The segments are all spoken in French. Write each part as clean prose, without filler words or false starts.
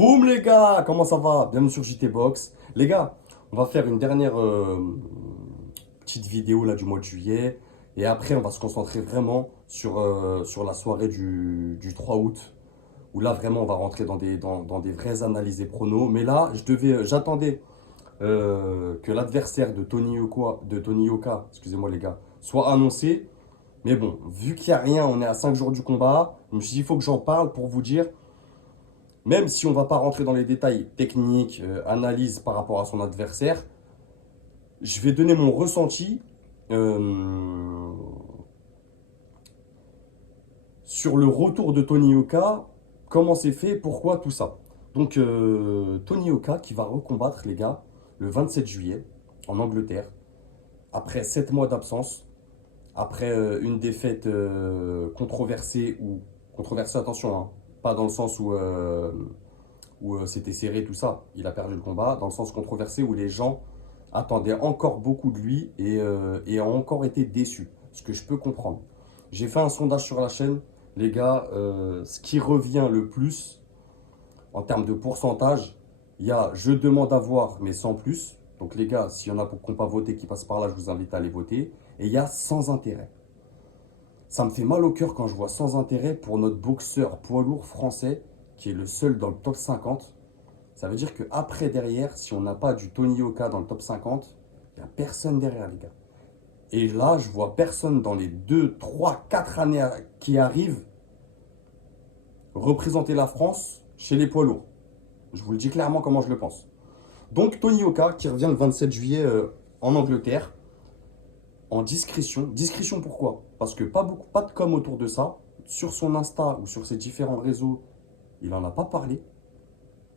Boum les gars, comment ça va? Bienvenue sur JT Box. Les gars, on va faire une dernière petite vidéo là du mois de juillet. Et après, on va se concentrer vraiment sur la soirée du 3 août. Où là, vraiment, on va rentrer dans des vraies analyses et pronos. Mais là, j'attendais que l'adversaire de Tony Yoka, excusez-moi les gars, soit annoncé. Mais bon, vu qu'il n'y a rien, on est à 5 jours du combat. Je me suis dit, il faut que j'en parle pour vous dire. Même si on ne va pas rentrer dans les détails techniques, analyse par rapport à son adversaire, je vais donner mon ressenti euh, sur le retour de Tony Yoka, comment c'est fait, pourquoi, tout ça. Donc Tony Yoka qui va recombattre les gars le 27 juillet en Angleterre, après 7 mois d'absence, après une défaite controversée, ou controversée attention, hein, pas dans le sens où c'était serré, tout ça. Il a perdu le combat, dans le sens controversé où les gens attendaient encore beaucoup de lui et ont encore été déçus. Ce que je peux comprendre. J'ai fait un sondage sur la chaîne. Les gars, ce qui revient le plus en termes de pourcentage, il y a je demande à voir, mais sans plus. Donc les gars, s'il y en a qui n'ont pas voté, qui passent par là, je vous invite à aller voter. Et il y a sans intérêt. Ça me fait mal au cœur quand je vois sans intérêt pour notre boxeur poids lourd français, qui est le seul dans le top 50. Ça veut dire qu'après, derrière, si on n'a pas du Tony Yoka dans le top 50, il n'y a personne derrière, les gars. Et là, je vois personne dans les 2, 3, 4 années qui arrivent représenter la France chez les poids lourds. Je vous le dis clairement comment je le pense. Donc, Tony Yoka qui revient le 27 juillet en Angleterre, en discrétion. Discrétion pourquoi? Parce que pas de com autour de ça. Sur son Insta ou sur ses différents réseaux, il n'en a pas parlé.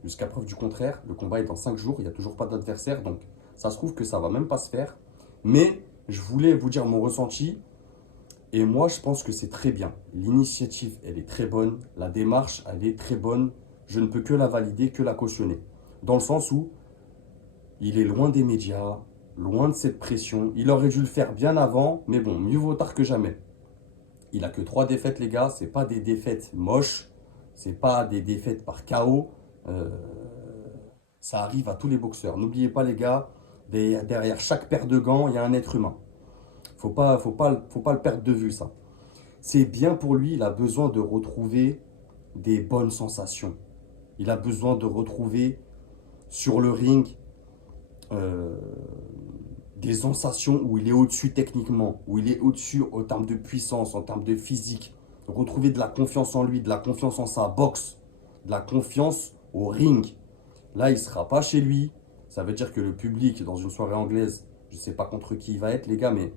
Jusqu'à preuve du contraire, le combat est dans 5 jours, il n'y a toujours pas d'adversaire, donc ça se trouve que ça va même pas se faire. Mais je voulais vous dire mon ressenti, et moi je pense que c'est très bien. L'initiative, elle est très bonne, la démarche, elle est très bonne. Je ne peux que la valider, que la cautionner. Dans le sens où il est loin des médias, loin de cette pression. Il aurait dû le faire bien avant, mais bon, mieux vaut tard que jamais. Il a que 3 défaites, les gars, c'est pas des défaites moches, c'est pas des défaites par KO. Euh, Ça arrive à tous les boxeurs. N'oubliez pas, les gars, derrière chaque paire de gants, il y a un être humain. Faut pas le perdre de vue, ça. C'est bien pour lui, il a besoin de retrouver des bonnes sensations. Il a besoin de retrouver sur le ring euh, des sensations où il est au-dessus techniquement, où il est au-dessus en termes de puissance, en termes de physique. Retrouver de la confiance en lui, de la confiance en sa boxe, de la confiance au ring. Là, il ne sera pas chez lui. Ça veut dire que le public, dans une soirée anglaise, je ne sais pas contre qui il va être, les gars, mais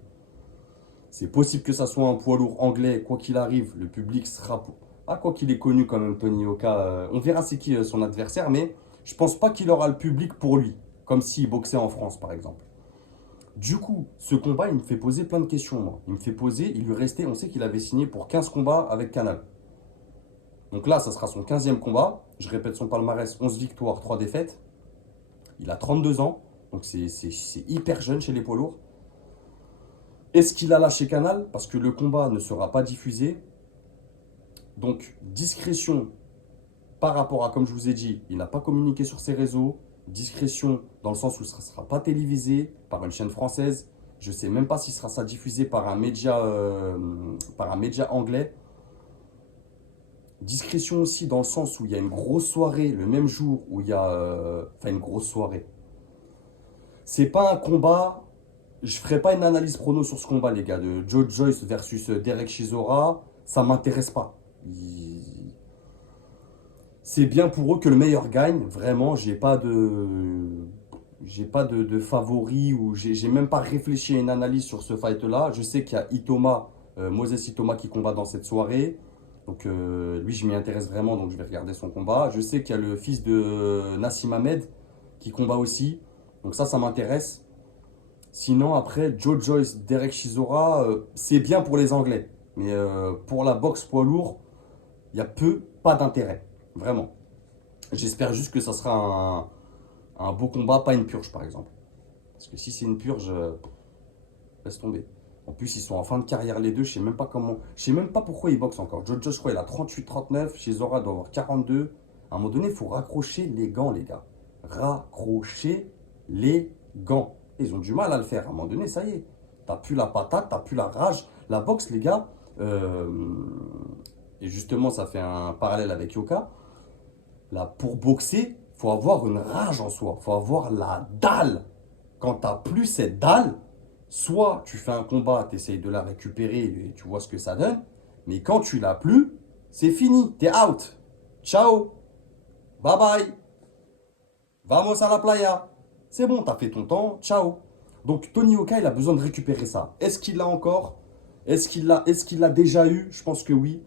c'est possible que ça soit un poids lourd anglais. Quoi qu'il arrive, le public sera. Ah, quoi qu'il est connu quand même, Tony Oka. On verra c'est qui son adversaire, mais je pense pas qu'il aura le public pour lui. Comme s'il boxait en France, par exemple. Du coup, ce combat, il me fait poser plein de questions, moi. Il me fait poser, il lui restait, on sait qu'il avait signé pour 15 combats avec Canal. Donc là, ça sera son 15e combat. Je répète son palmarès, 11 victoires, 3 défaites. Il a 32 ans, donc c'est hyper jeune chez les poids lourds. Est-ce qu'il a lâché Canal? Parce que le combat ne sera pas diffusé. Donc, discrétion par rapport à, comme je vous ai dit, il n'a pas communiqué sur ses réseaux. Discrétion dans le sens où ça ne sera pas télévisé par une chaîne française. Je ne sais même pas si sera ça diffusé par un média anglais. Discrétion aussi dans le sens où il y a une grosse soirée le même jour où il y a... Enfin, une grosse soirée. C'est pas un combat. Je ferai pas une analyse prono sur ce combat, les gars, de Joe Joyce versus Derek Chisora. Ça m'intéresse pas. C'est bien pour eux que le meilleur gagne. Vraiment, j'ai pas de favori ou j'ai même pas réfléchi à une analyse sur ce fight-là. Je sais qu'il y a Itoma, Moses Itoma qui combat dans cette soirée. Donc lui, je m'y intéresse vraiment, donc je vais regarder son combat. Je sais qu'il y a le fils de Nassim Ahmed qui combat aussi. Donc ça m'intéresse. Sinon, après, Joe Joyce, Derek Chisora, c'est bien pour les Anglais. Mais pour la boxe poids lourd, il y a pas d'intérêt. Vraiment. J'espère juste que ça sera un beau combat, pas une purge par exemple. Parce que si c'est une purge, laisse tomber. En plus, ils sont en fin de carrière les deux. Je sais même pas comment. Je sais même pas pourquoi ils boxent encore. Joe Joyce, je crois, il a 38-39. Chisora doit avoir 42. À un moment donné, il faut raccrocher les gants, les gars. Raccrocher les gants. Ils ont du mal à le faire. À un moment donné, ça y est. T'as plus la patate, t'as plus la rage. La boxe, les gars, euh, et justement, ça fait un parallèle avec Yoka. Là, pour boxer, faut avoir une rage en soi. Faut avoir la dalle. Quand t'as plus cette dalle, soit tu fais un combat, tu essayes de la récupérer et tu vois ce que ça donne. Mais quand tu l'as plus, c'est fini. T'es out. Ciao. Bye bye. Vamos a la playa. C'est bon, t'as fait ton temps. Ciao. Donc Tony Oka, il a besoin de récupérer ça. Est-ce qu'il l'a encore? Est-ce qu'il l'a déjà eu? Je pense que oui.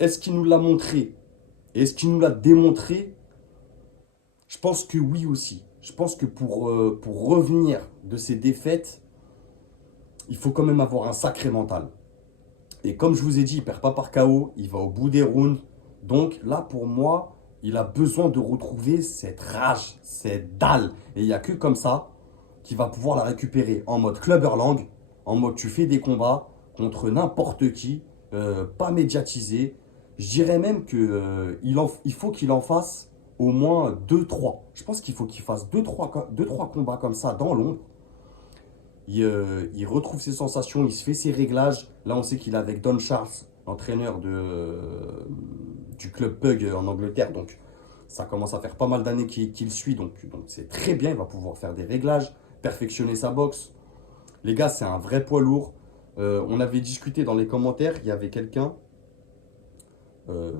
Est-ce qu'il nous l'a montré? Et est-ce qu'il nous l'a démontré? Je pense que oui aussi. Je pense que pour revenir de ces défaites, il faut quand même avoir un sacré mental. Et comme je vous ai dit, il perd pas par KO, il va au bout des rounds. Donc là, pour moi, il a besoin de retrouver cette rage, cette dalle. Et il n'y a que comme ça qu'il va pouvoir la récupérer en mode Clubberlang, en mode tu fais des combats contre n'importe qui, pas médiatisé. Je dirais même que, il faut qu'il en fasse au moins deux trois. Je pense qu'il faut qu'il fasse deux trois combats comme ça dans l'ombre. Il retrouve ses sensations, il se fait ses réglages. Là, on sait qu'il est avec Don Charles, l'entraîneur du club Pug en Angleterre. Donc, ça commence à faire pas mal d'années qu'il suit. Donc c'est très bien. Il va pouvoir faire des réglages, perfectionner sa boxe. Les gars, c'est un vrai poids lourd. On avait discuté dans les commentaires. Il y avait quelqu'un euh,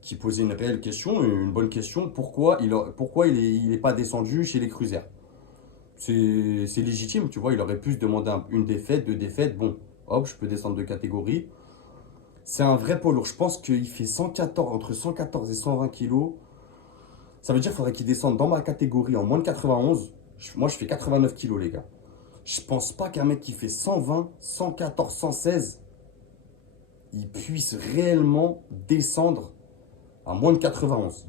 qui posait une réelle question, une bonne question. Pourquoi il est pas descendu chez les cruisers? C'est légitime, tu vois. Il aurait pu se demander une défaite, deux défaites. Bon, hop, je peux descendre de catégorie. C'est un vrai poids lourd. Je pense qu'il fait 114, entre 114 et 120 kilos. Ça veut dire qu'il faudrait qu'il descende dans ma catégorie en moins de 91. Moi, je fais 89 kilos, les gars. Je pense pas qu'un mec qui fait 120, 114, 116, il puisse réellement descendre à moins de 91.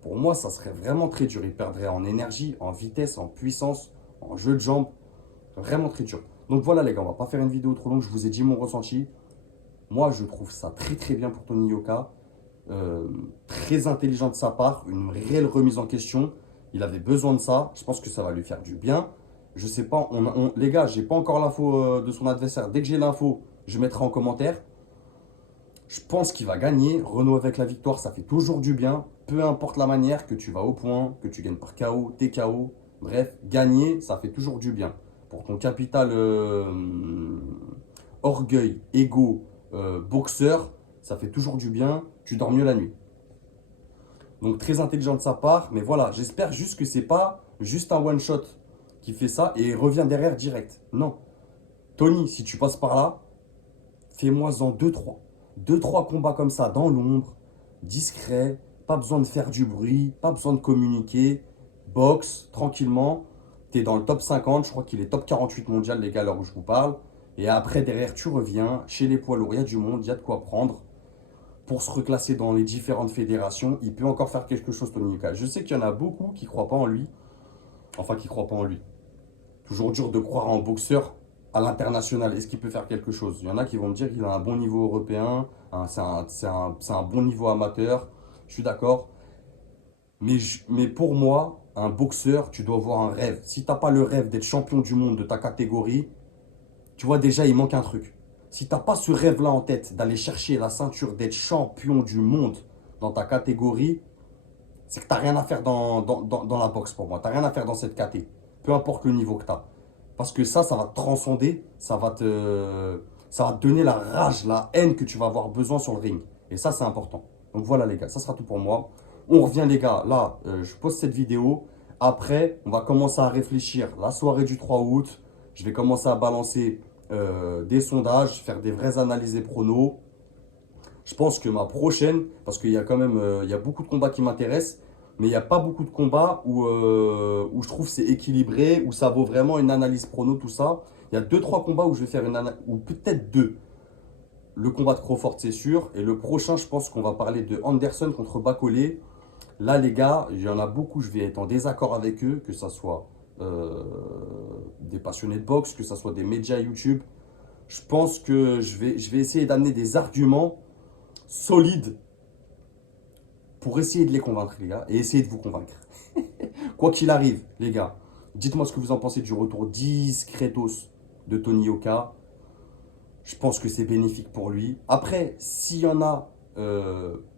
Pour moi, ça serait vraiment très dur. Il perdrait en énergie, en vitesse, en puissance, en jeu de jambes. Vraiment très dur. Donc voilà les gars, on va pas faire une vidéo trop longue, je vous ai dit mon ressenti. Moi je trouve ça très très bien pour Tony Yoka. Très intelligent de sa part, une réelle remise en question. Il avait besoin de ça, je pense que ça va lui faire du bien. Je sais pas, les gars, j'ai pas encore l'info de son adversaire. Dès que j'ai l'info, je mettrai en commentaire. Je pense qu'il va gagner. Renaud avec la victoire, ça fait toujours du bien. Peu importe la manière, que tu vas au point, que tu gagnes par KO, TKO. Bref, gagner, ça fait toujours du bien. Pour ton capital orgueil, ego, boxeur, ça fait toujours du bien. Tu dors mieux la nuit. Donc très intelligent de sa part. Mais voilà, j'espère juste que c'est pas juste un one shot qui fait ça et revient derrière direct. Non. Tony, si tu passes par là, fais-moi-en deux trois. Deux trois combats comme ça dans l'ombre, discret, pas besoin de faire du bruit, pas besoin de communiquer. Boxe tranquillement. Tu es dans le top 50, je crois qu'il est top 48 mondial, les gars, à l'heure où je vous parle. Et après, derrière, tu reviens. Chez les poids lourds, il y a du monde, il y a de quoi prendre. Pour se reclasser dans les différentes fédérations, il peut encore faire quelque chose, Tony Yoka. Je sais qu'il y en a beaucoup qui ne croient pas en lui. Enfin, qui ne croient pas en lui. Toujours dur de croire en boxeur à l'international. Est-ce qu'il peut faire quelque chose? Il y en a qui vont me dire qu'il a un bon niveau européen, hein, c'est un bon niveau amateur. Je suis d'accord. Mais pour moi, un boxeur, tu dois avoir un rêve. Si tu n'as pas le rêve d'être champion du monde de ta catégorie, tu vois déjà, il manque un truc. Si tu n'as pas ce rêve-là en tête, d'aller chercher la ceinture, d'être champion du monde dans ta catégorie, c'est que tu n'as rien à faire dans la boxe pour moi. Tu n'as rien à faire dans cette caté. Peu importe le niveau que tu as. Parce que ça va te transcender, ça va te donner la rage, la haine que tu vas avoir besoin sur le ring. Et ça, c'est important. Donc voilà les gars, ça sera tout pour moi. On revient les gars, là, je poste cette vidéo. Après, on va commencer à réfléchir. La soirée du 3 août, je vais commencer à balancer des sondages, faire des vraies analyses des pronos. Je pense que ma prochaine, parce qu'il y a quand même il y a beaucoup de combats qui m'intéressent, mais il n'y a pas beaucoup de combats où je trouve c'est équilibré, où ça vaut vraiment une analyse prono, tout ça. Il y a deux, trois combats où je vais faire une analyse, ou peut-être deux. Le combat de Crawford, c'est sûr. Et le prochain, je pense qu'on va parler de Anderson contre Bacolé. Là, les gars, il y en a beaucoup, je vais être en désaccord avec eux, que ce soit des passionnés de boxe, que ce soit des médias YouTube. Je pense que je vais essayer d'amener des arguments solides pour essayer de les convaincre, les gars, et essayer de vous convaincre. Quoi qu'il arrive, les gars, dites-moi ce que vous en pensez du retour discretos de Tony Yoka. Je pense que c'est bénéfique pour lui. Après, s'il y en a,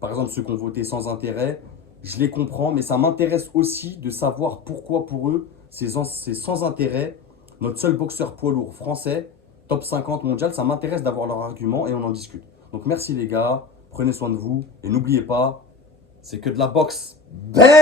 par exemple ceux qui ont voté sans intérêt, je les comprends, mais ça m'intéresse aussi de savoir pourquoi pour eux, c'est sans intérêt. Notre seul boxeur poids lourd français, top 50 mondial, ça m'intéresse d'avoir leur argument et on en discute. Donc merci les gars, prenez soin de vous et n'oubliez pas, c'est que de la boxe. Bang!